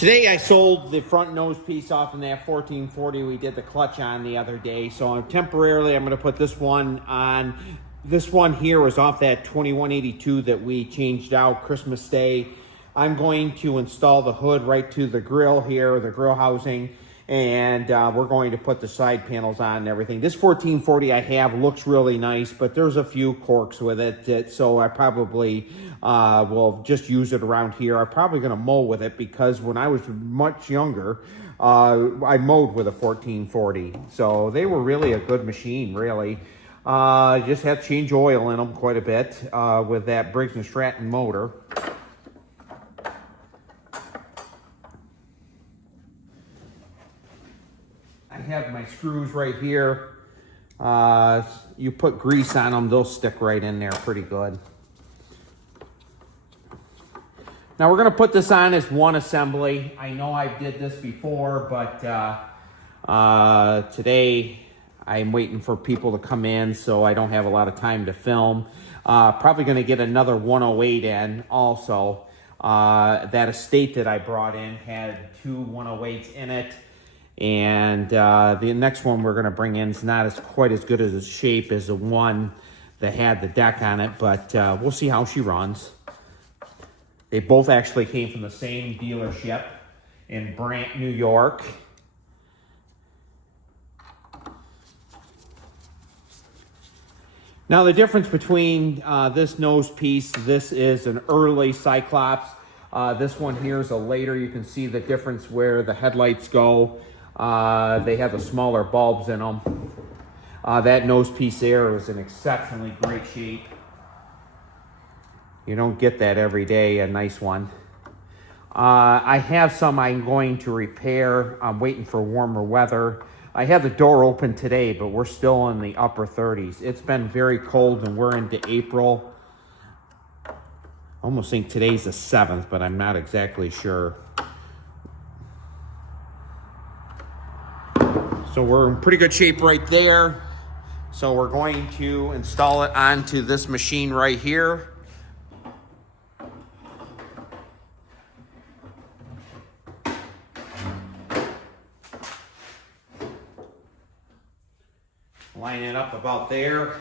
Today I sold the front nose piece off in that 1440 we did the clutch on the other day. So temporarily I'm going to put this one on. This one here was off that 2182 that we changed out Christmas Day. I'm going to install the hood right to the grill here, the grill housing, and we're going to put the side panels on and everything. This 1440 I have looks really nice, but there's a few corks with it, so I probably will just use it around here. I'm probably going to mow with it because when I was much younger, I mowed with a 1440. So they were really a good machine, really. Just had to change oil in them quite a bit with that Briggs & Stratton motor. I have my screws right here. You put grease on them, they'll stick right in there pretty good. Now we're going to put this on as one assembly. I know I did this before, but today I'm waiting for people to come in, so I don't have a lot of time to film. Probably going to get another 108 in also. That estate that I brought in had two 108s in it. And the next one we're going to bring in is not quite as good as a shape as the one that had the deck on it, but we'll see how she runs. They both actually came from the same dealership in Brant, New York. Now the difference between this nose piece, this is an early Cyclops. This one here is a later. You can see the difference where the headlights go. They have the smaller bulbs in them. That nose piece there is in exceptionally great shape. You don't get that every day, a nice one. I have some I'm going to repair. I'm waiting for warmer weather. I had the door open today, but we're still in the upper 30s. It's been very cold and we're into April. I almost think today's the 7th, but I'm not exactly sure. So we're in pretty good shape right there. So we're going to install it onto this machine right here. Line it up about there.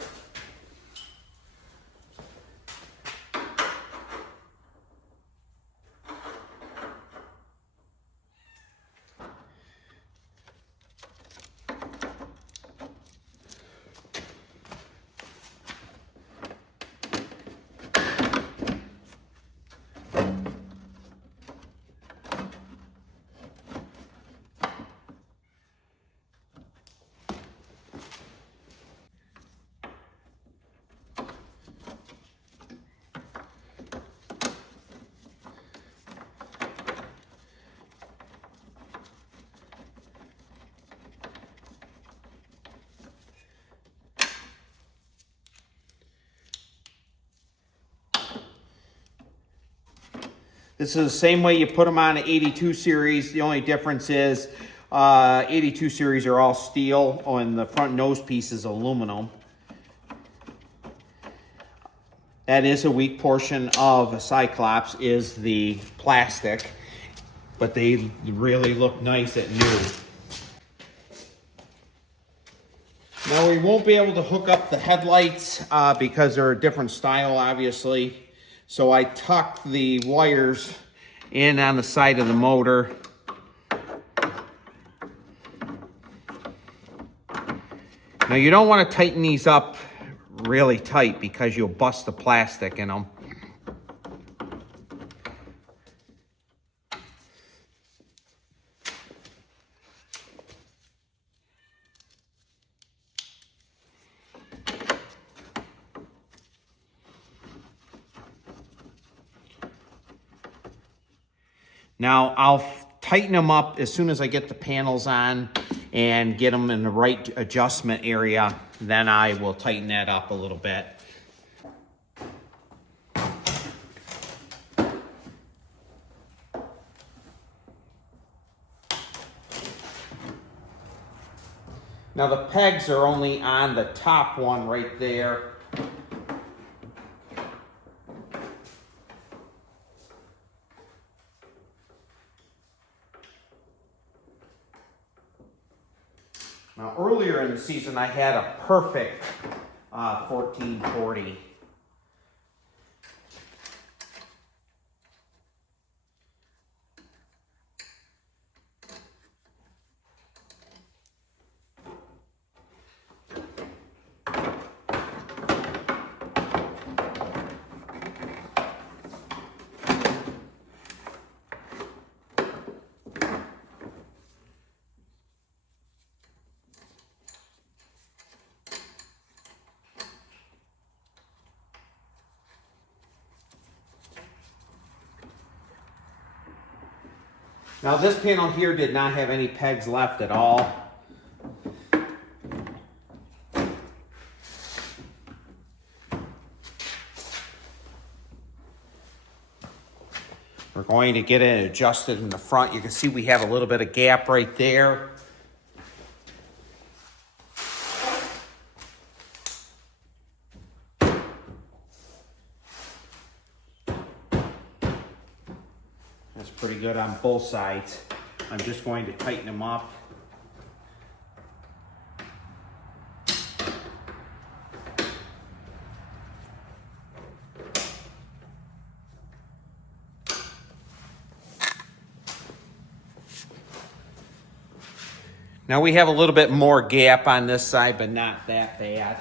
This is the same way you put them on an 82 series. The only difference is 82 series are all steel and the front nose piece is aluminum. That is a weak portion of a Cyclops is the plastic, but they really look nice at new. Now we won't be able to hook up the headlights because they're a different style, obviously. So I tucked the wires in on the side of the motor. Now you don't want to tighten these up really tight because you'll bust the plastic in them. Now, I'll tighten them up as soon as I get the panels on and get them in the right adjustment area. Then I will tighten that up a little bit. Now, the pegs are only on the top one right there. Now, earlier in the season, I had a perfect 1440. Now this panel here did not have any pegs left at all. We're going to get it adjusted in the front. You can see we have a little bit of gap right there. That's pretty good on both sides. I'm just going to tighten them up. Now we have a little bit more gap on this side, but not that bad.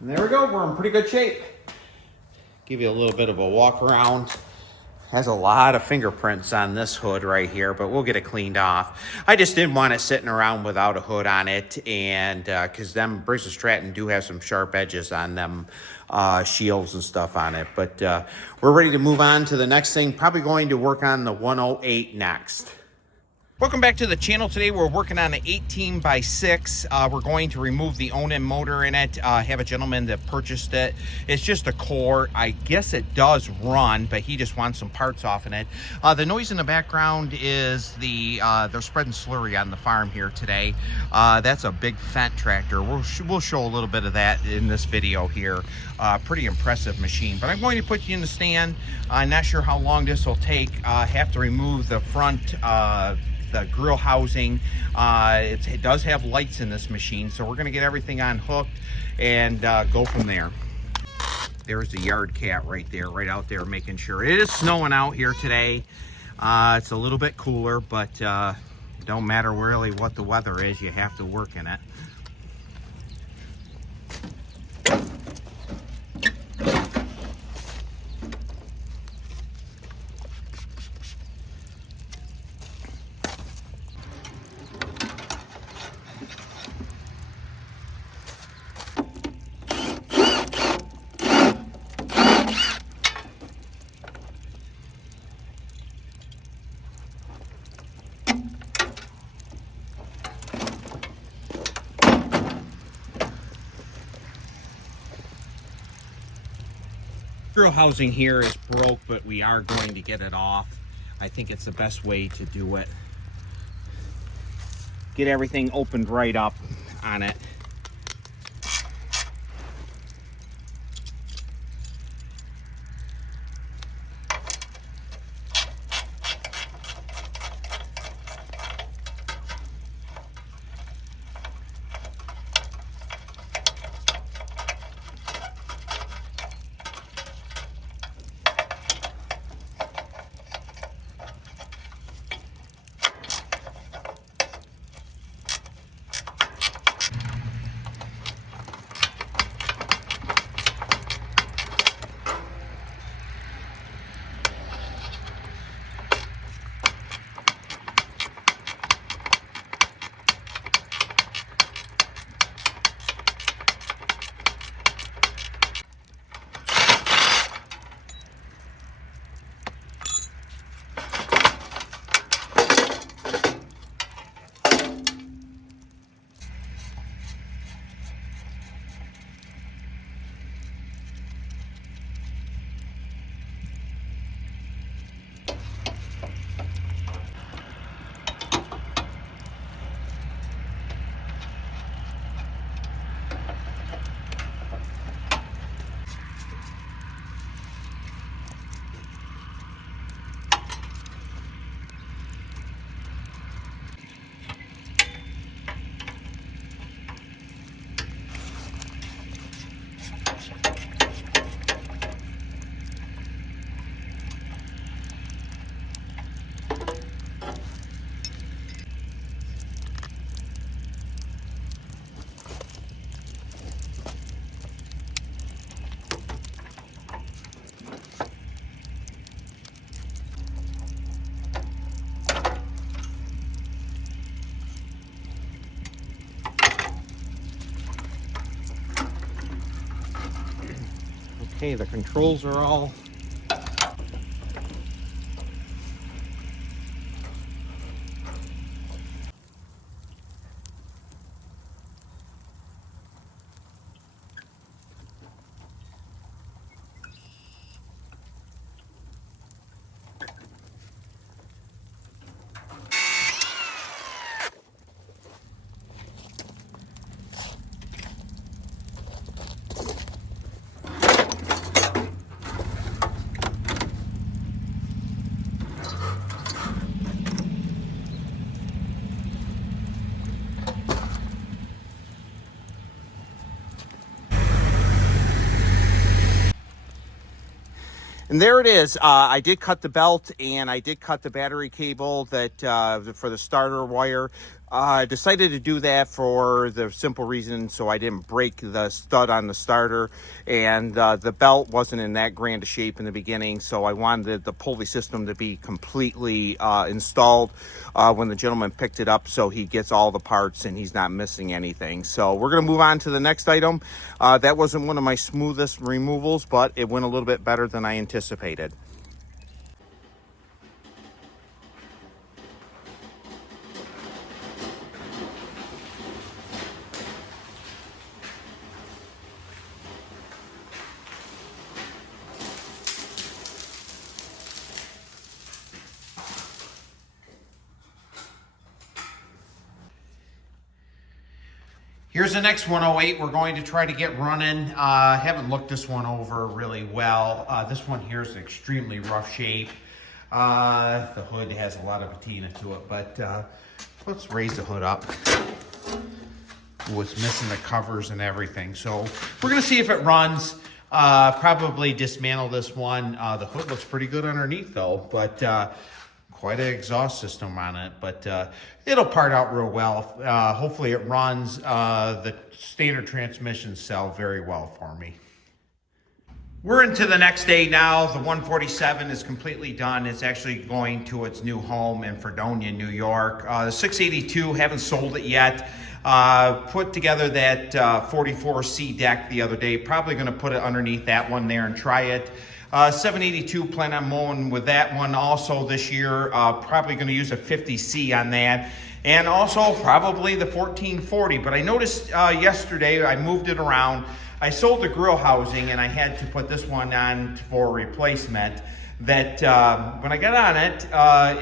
And there we go, we're in pretty good shape. Give you a little bit of a walk around. Has a lot of fingerprints on this hood right here, but we'll get it cleaned off. I just didn't want it sitting around without a hood on it, and because them Briggs & Stratton do have some sharp edges on them shields and stuff on it. But we're ready to move on to the next thing. Probably going to work on the 108 next. Welcome back to the channel. Today we're working on an 18x6. We're going to remove the Onan motor in it. I have a gentleman that purchased it. It's just a core. I guess it does run, but he just wants some parts off in it. The noise in the background is they're spreading slurry on the farm here today. That's a big Fendt tractor. We'll show a little bit of that in this video here. Pretty impressive machine, but I'm going to put you in the stand. I'm not sure how long this will take. Have to remove the front the grill housing. It does have lights in this machine, so we're going to get everything unhooked and go from there. There's the yard cat right there, right out there, making sure. It is snowing out here today. It's a little bit cooler, but it don't matter really what the weather is, you have to work in it. Grill housing here is broke, but we are going to get it off. I think it's the best way to do it. Get everything opened right up on it. Okay, the controls are all And there it is. I did cut the belt and I did cut the battery cable that for the starter wire. I decided to do that for the simple reason so I didn't break the stud on the starter, and the belt wasn't in that grand a shape in the beginning, so I wanted the pulley system to be completely installed when the gentleman picked it up, so he gets all the parts and he's not missing anything. So we're going to move on to the next item. That wasn't one of my smoothest removals, but it went a little bit better than I anticipated. Here's the next 108 we're going to try to get running. Haven't looked this one over really well. This one here is extremely rough shape. The hood has a lot of patina to it, but let's raise the hood up. Ooh, it's missing the covers and everything. So we're gonna see if it runs. Probably dismantle this one. The hood looks pretty good underneath though, but quite an exhaust system on it, but it'll part out real well. Hopefully it runs. The standard transmissions sell very well for me. We're into the next day now. The 147 is completely done. It's actually going to its new home in Fredonia, New York. The 682, haven't sold it yet. Put together that 44C deck the other day. Probably gonna put it underneath that one there and try it. 782, plan on mowing with that one also this year. Probably going to use a 50C on that. And also probably the 1440. But I noticed yesterday, I moved it around. I sold the grill housing and I had to put this one on for replacement. That when I got on it,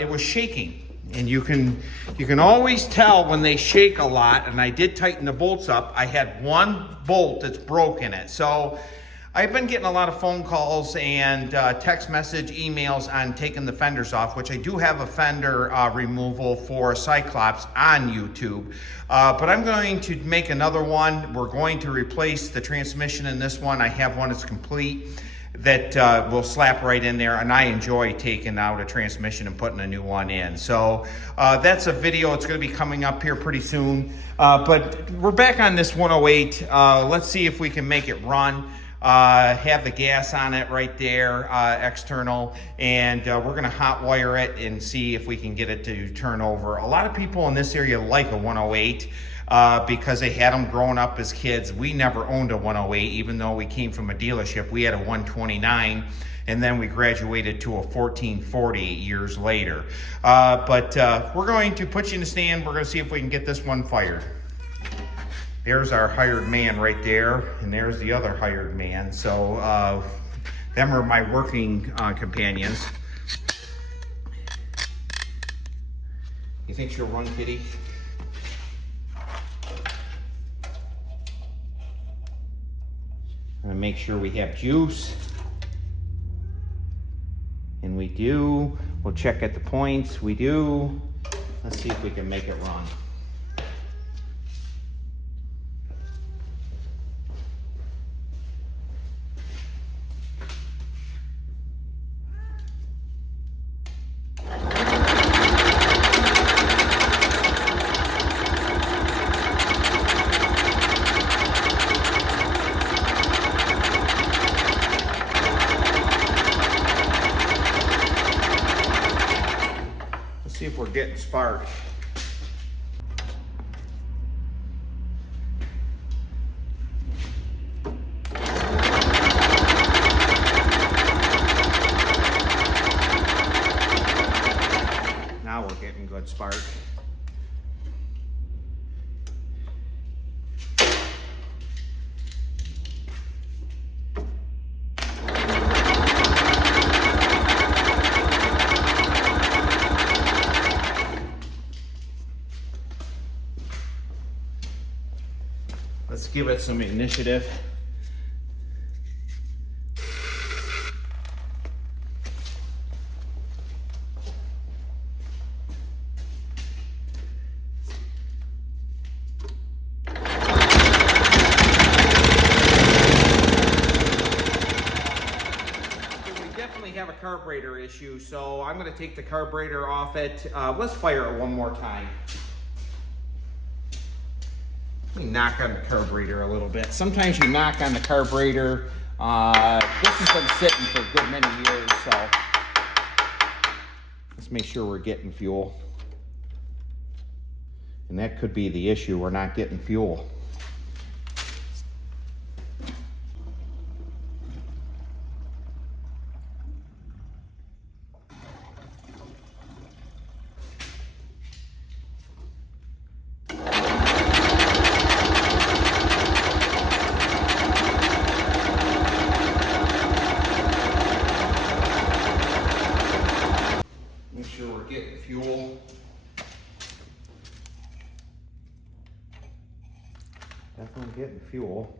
it was shaking. And you can always tell when they shake a lot. And I did tighten the bolts up. I had one bolt that's broke in it. So I've been getting a lot of phone calls and text message emails on taking the fenders off, which I do have a fender removal for Cyclops on YouTube. But I'm going to make another one. We're going to replace the transmission in this one. I have one that's complete that will slap right in there, and I enjoy taking out a transmission and putting a new one in. So that's a video. It's going to be coming up here pretty soon. But we're back on this 108. Let's see if we can make it run. Have the gas on it right there, external, and we're gonna hot wire it and see if we can get it to turn over. A lot of people in this area like a 108 because they had them growing up as kids. We never owned a 108, even though we came from a dealership. We had a 129, and then we graduated to a 1440 years later. But we're going to put you in the stand. We're gonna see if we can get this one fired. There's our hired man right there, and there's the other hired man. So them are my working companions. You think she'll run, Kitty? I'm gonna make sure we have juice. And we do. We'll check at the points. We do. Let's see if we can make it run. See if we're getting spark. good spark. Let's give it some initiative. Have a carburetor issue, so I'm going to take the carburetor off it. Let's fire it one more time. Let me knock on the carburetor a little bit. Sometimes you knock on the carburetor. This has been sitting for a good many years, so let's make sure we're getting fuel. And that could be the issue, we're not getting fuel. Make sure we're getting fuel. Definitely getting fuel.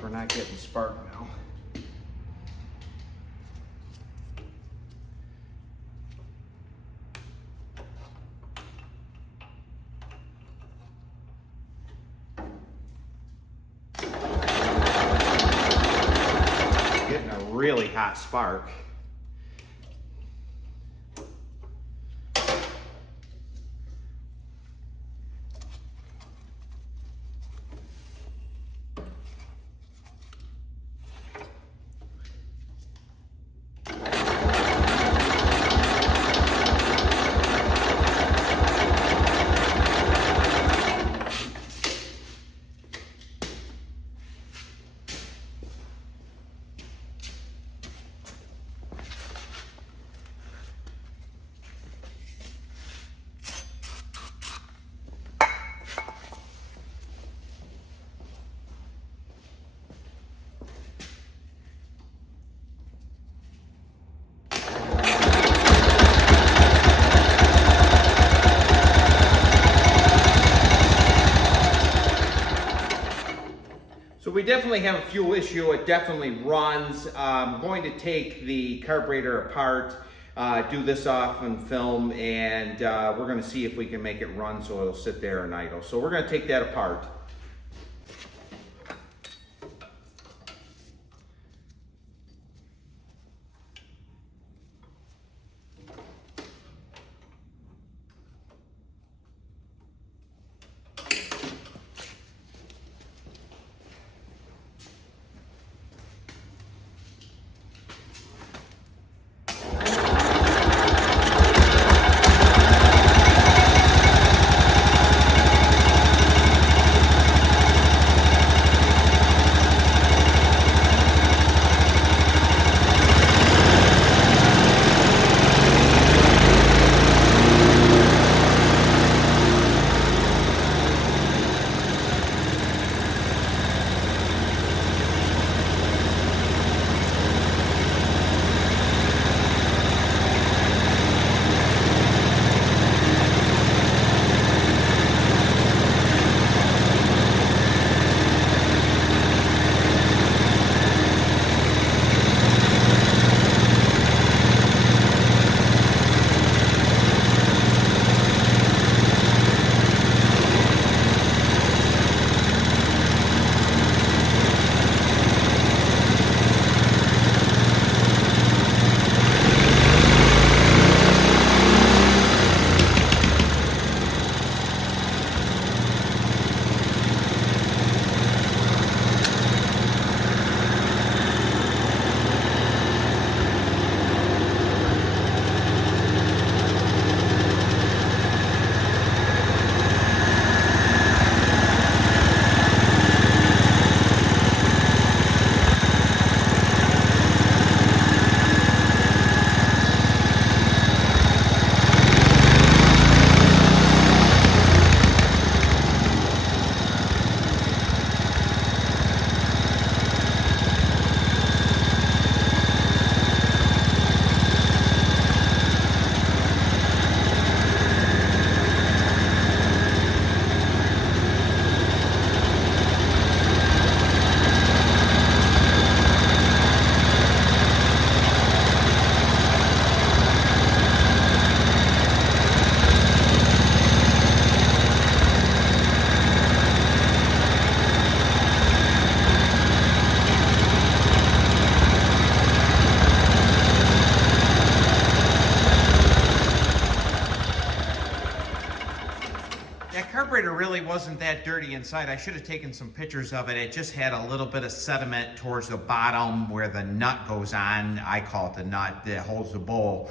We're not getting spark now. Getting a really hot spark. So we definitely have a fuel issue. It definitely runs. I'm going to take the carburetor apart, do this off on film, and we're going to see if we can make it run so it'll sit there and idle. So we're going to take that apart. carburetor really wasn't that dirty inside. I should have taken some pictures of it. It just had a little bit of sediment towards the bottom where the nut goes on. I call it the nut that holds the bowl.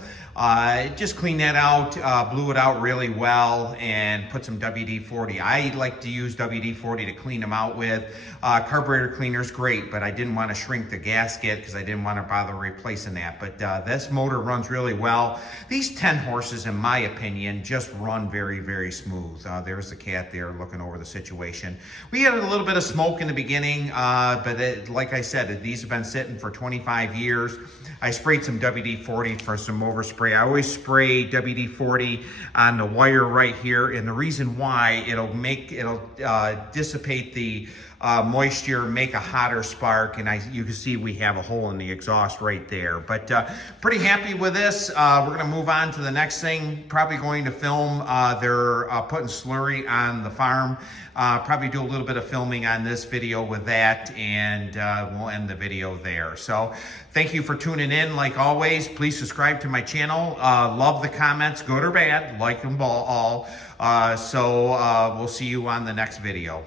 Just cleaned that out, blew it out really well, and put some WD-40. I like to use WD-40 to clean them out with. Carburetor cleaner's great, but I didn't want to shrink the gasket because I didn't want to bother replacing that. But this motor runs really well. These 10 horses, in my opinion, just run very, very smooth. There's the cat there looking over the situation. We had a little bit of smoke in the beginning, but like I said, these have been sitting for 25 years. I sprayed some WD-40 for some overspray. I always spray WD-40 on the wire right here, and the reason why, it'll dissipate the moisture, make a hotter spark, and you can see we have a hole in the exhaust right there. But pretty happy with this. We're gonna move on to the next thing. Probably going to film, they're putting slurry on the farm. Probably do a little bit of filming on this video with that, and we'll end the video there. So thank you for tuning in. Like always, please subscribe to my channel. Love the comments, good or bad, like them all. We'll see you on the next video.